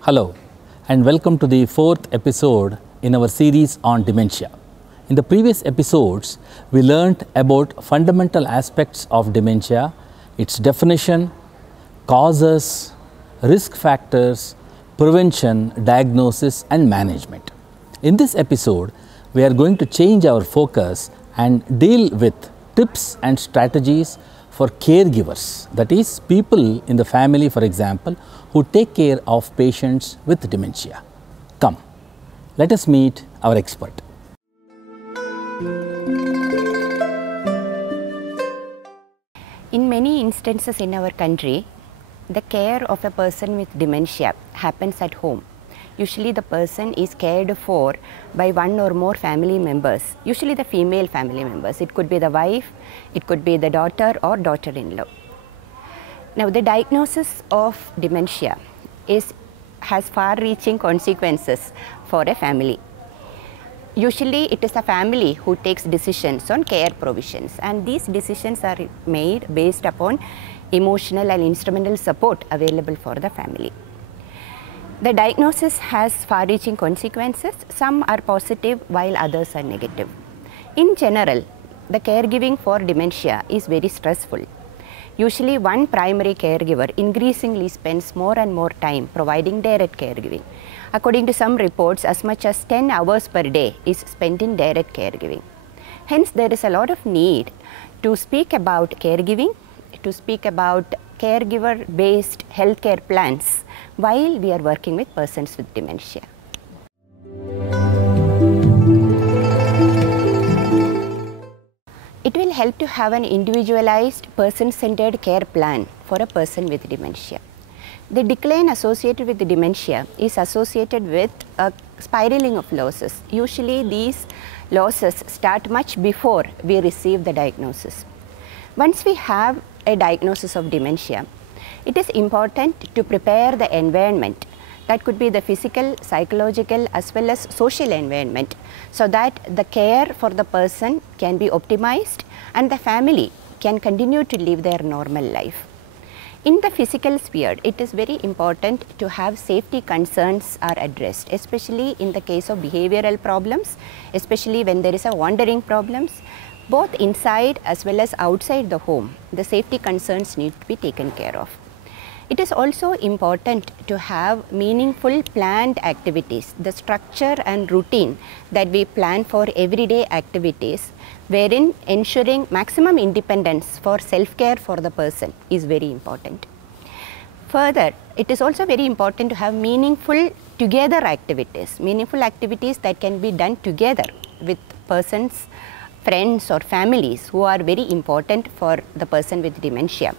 Hello and welcome to the fourth episode in our series on dementia. In the previous episodes, we learnt about fundamental aspects of dementia, its definition, causes, risk factors, prevention, diagnosis and management. In this episode, we are going to change our focus and deal with tips and strategies for caregivers, that is, people in the family, for example, who take care of patients with dementia. Come, let us meet our expert. In many instances in our country, the care of a person with dementia happens at home. Usually the person is cared for by one or more family members, usually the female family members. It could be the wife, it could be the daughter or daughter-in-law. Now the diagnosis of dementia has far-reaching consequences for a family. Usually it is a family who takes decisions on care provisions, and these decisions are made based upon emotional and instrumental support available for the family. The diagnosis has far-reaching consequences. Some are positive while others are negative. In general, the caregiving for dementia is very stressful. Usually one primary caregiver increasingly spends more and more time providing direct caregiving. According to some reports, as much as 10 hours per day is spent in direct caregiving. Hence, there is a lot of need to speak about caregiving, to speak about caregiver-based healthcare plans while we are working with persons with dementia. It will help to have an individualized, person-centered care plan for a person with dementia. The decline associated with the dementia is associated with a spiraling of losses. Usually these losses start much before we receive the diagnosis. Once we have a diagnosis of dementia, it is important to prepare the environment. That could be the physical, psychological as well as social environment, so that the care for the person can be optimized and the family can continue to live their normal life. In the physical sphere, it is very important to have safety concerns are addressed, especially in the case of behavioral problems, especially when there is a wandering problems. Both inside as well as outside the home, the safety concerns need to be taken care of. It is also important to have meaningful planned activities, the structure and routine that we plan for everyday activities, wherein ensuring maximum independence for self-care for the person is very important. Further, it is also very important to have meaningful together activities that can be done together with persons, friends or families who are very important for the person with dementia.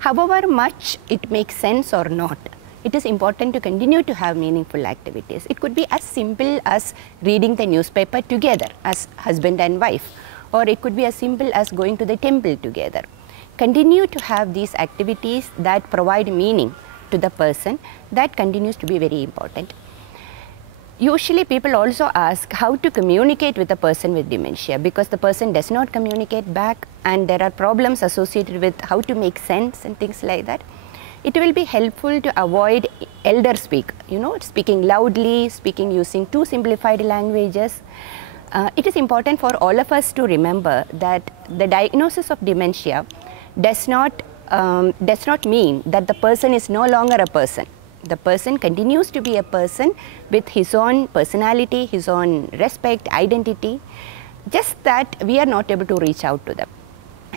However much it makes sense or not, it is important to continue to have meaningful activities. It could be as simple as reading the newspaper together as husband and wife, or it could be as simple as going to the temple together. Continue to have these activities that provide meaning to the person. That continues to be very important. Usually people also ask how to communicate with a person with dementia, because the person does not communicate back and there are problems associated with how to make sense and things like that. It will be helpful to avoid elder speak, speaking loudly, speaking using too simplified languages. It is important for all of us to remember that the diagnosis of dementia does not mean that the person is no longer a person. The person continues to be a person with his own personality, his own respect, identity, just that we are not able to reach out to them.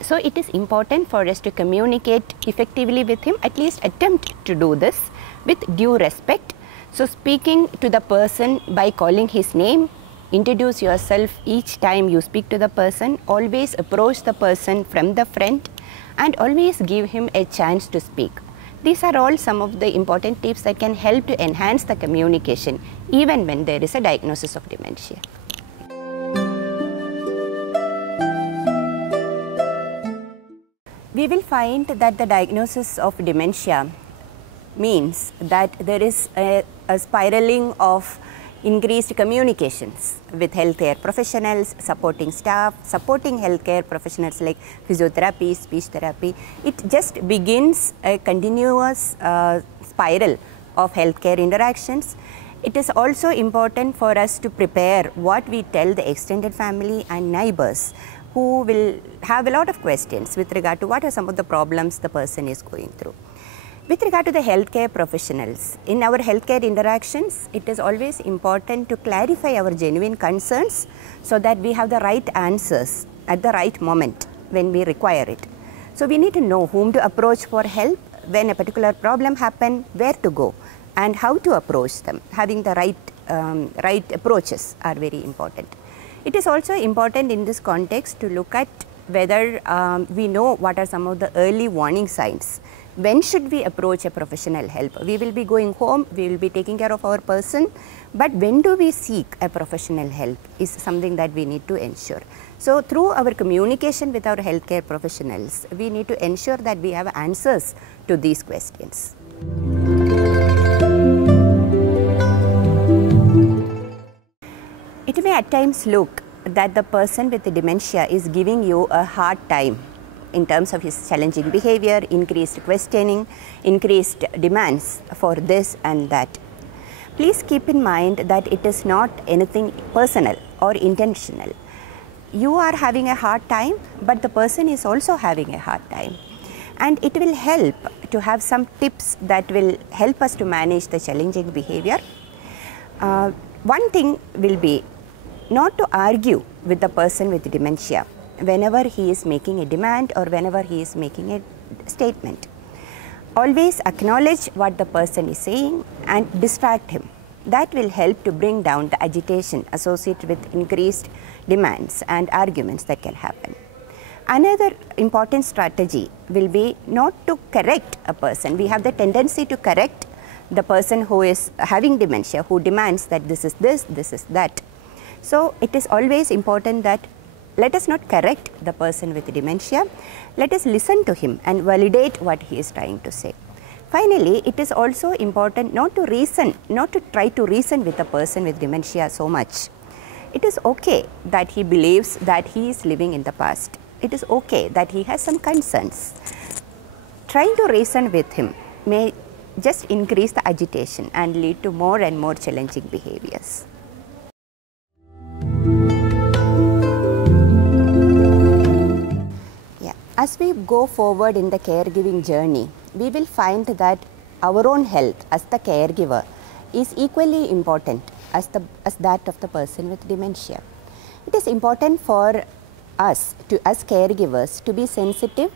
So it is important for us to communicate effectively with him, at least attempt to do this with due respect. So speaking to the person by calling his name, introduce yourself each time you speak to the person, always approach the person from the front and always give him a chance to speak. These are all some of the important tips that can help to enhance the communication even when there is a diagnosis of dementia. We will find that the diagnosis of dementia means that there is a spiraling of increased communications with healthcare professionals, supporting staff, supporting healthcare professionals like physiotherapy, speech therapy. It just begins a continuous spiral of healthcare interactions. It is also important for us to prepare what we tell the extended family and neighbors, who will have a lot of questions with regard to what are some of the problems the person is going through. With regard to the healthcare professionals, in our healthcare interactions, it is always important to clarify our genuine concerns so that we have the right answers at the right moment when we require it. So we need to know whom to approach for help, when a particular problem happens, where to go, and how to approach them. Having the right approaches are very important. It is also important in this context to look at whether we know what are some of the early warning signs. When should we approach a professional help? We will be going home, we will be taking care of our person, but when do we seek a professional help is something that we need to ensure. So through our communication with our healthcare professionals, we need to ensure that we have answers to these questions. It may at times look that the person with the dementia is giving you a hard time in terms of his challenging behavior, increased questioning, increased demands for this and that. Please keep in mind that it is not anything personal or intentional. You are having a hard time, but the person is also having a hard time. And it will help to have some tips that will help us to manage the challenging behavior. One thing will be not to argue with the person with dementia whenever he is making a demand or whenever he is making a statement. Always acknowledge what the person is saying and distract him. That will help to bring down the agitation associated with increased demands and arguments that can happen. Another important strategy will be not to correct a person. We have the tendency to correct the person who is having dementia, who demands that this is this, this is that. So it is always important that let us not correct the person with dementia. Let us listen to him and validate what he is trying to say. Finally, it is also important not to try to reason with a person with dementia so much. It is okay that he believes that he is living in the past. It is okay that he has some concerns. Trying to reason with him may just increase the agitation and lead to more and more challenging behaviors. As we go forward in the caregiving journey, we will find that our own health as the caregiver is equally important as that of the person with dementia. It is important for us, as caregivers, to be sensitive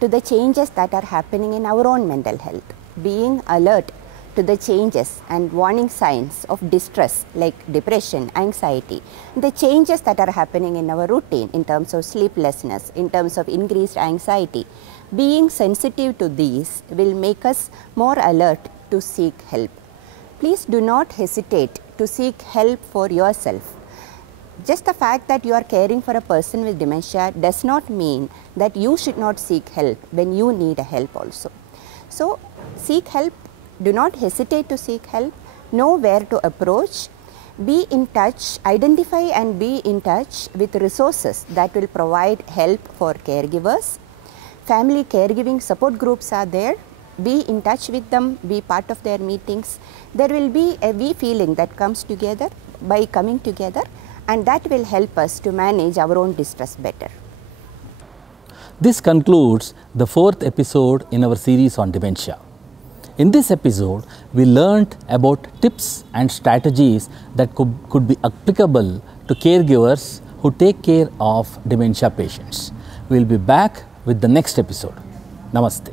to the changes that are happening in our own mental health, being alert to the changes and warning signs of distress like depression, anxiety, the changes that are happening in our routine in terms of sleeplessness, in terms of increased anxiety. Being sensitive to these will make us more alert to seek help. Please do not hesitate to seek help for yourself. Just the fact that you are caring for a person with dementia does not mean that you should not seek help when you need help also. So seek help. Do not hesitate to seek help, know where to approach, be in touch, identify and be in touch with resources that will provide help for caregivers. Family caregiving support groups are there. Be in touch with them, be part of their meetings. There will be a we feeling that comes together by coming together, and that will help us to manage our own distress better. This concludes the 4th episode in our series on dementia. In this episode, we learned about tips and strategies that could be applicable to caregivers who take care of dementia patients. We will be back with the next episode. Namaste.